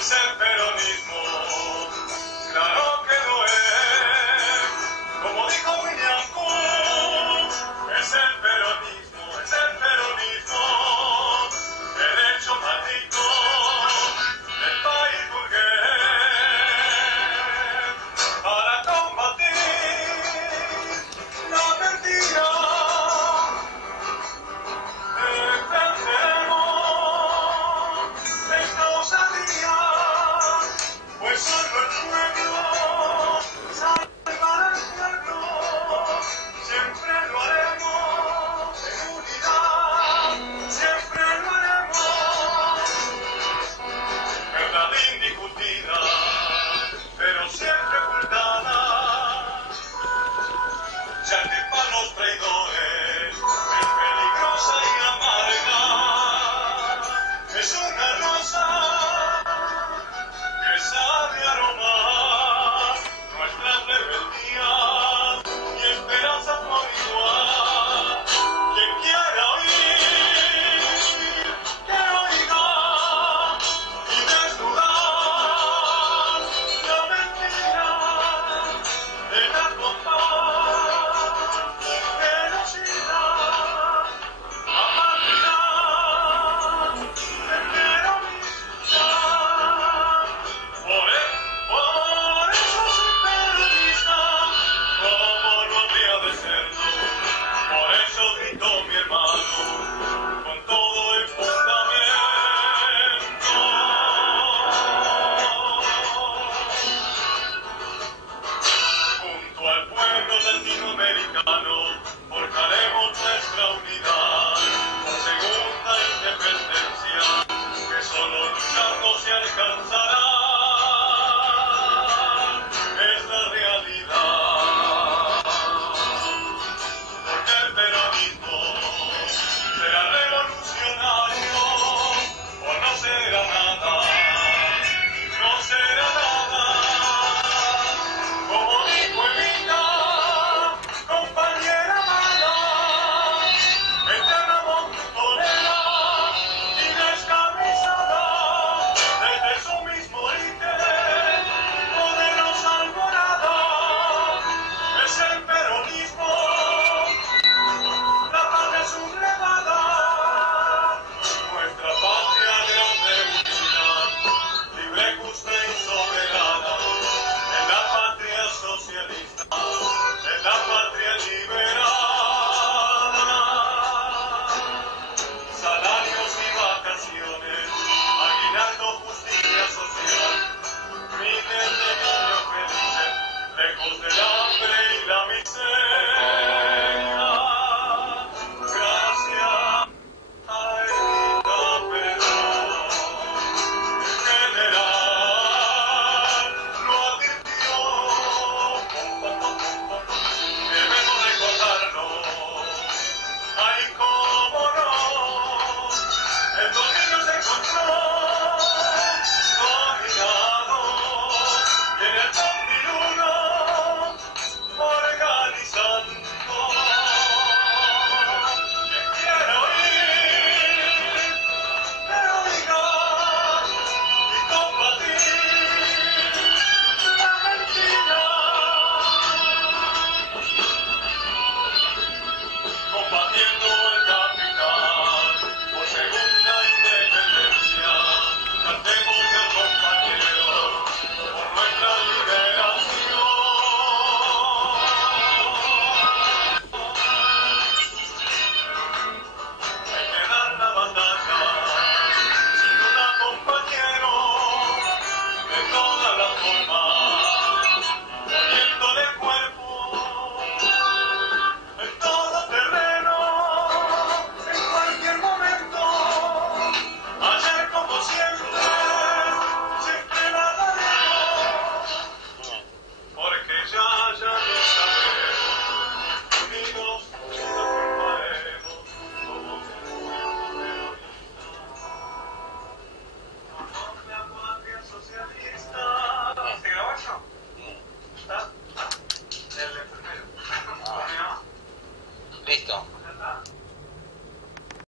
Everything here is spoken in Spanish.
Es el peronismo, claro que lo es. Como dijo William Cook, es el peronismo, el hecho maldito del país burgués. Para combatir la mentira, defenderemos esta osadía, pues solo el pueblo salvará al pueblo. Siempre lo haremos en unidad, siempre lo haremos. Verdad indiscutida, pero siempre ocultada, ya que para los traidores es peligrosa y amarga. Es una rosa que sabe aromar nuestras rebeldías y esperanza por igual. Quien quiera oír, que oiga y desnudar la mentira de la compás genocida, amargidad de peronista. Por eso soy peronista, como no habría de serlo. Por eso gritó mi hermano con todo el fundamento. Junto al pueblo latinoamericano forjaremos nuestra unidad por segunda independencia, que solo luchando se alcanzará.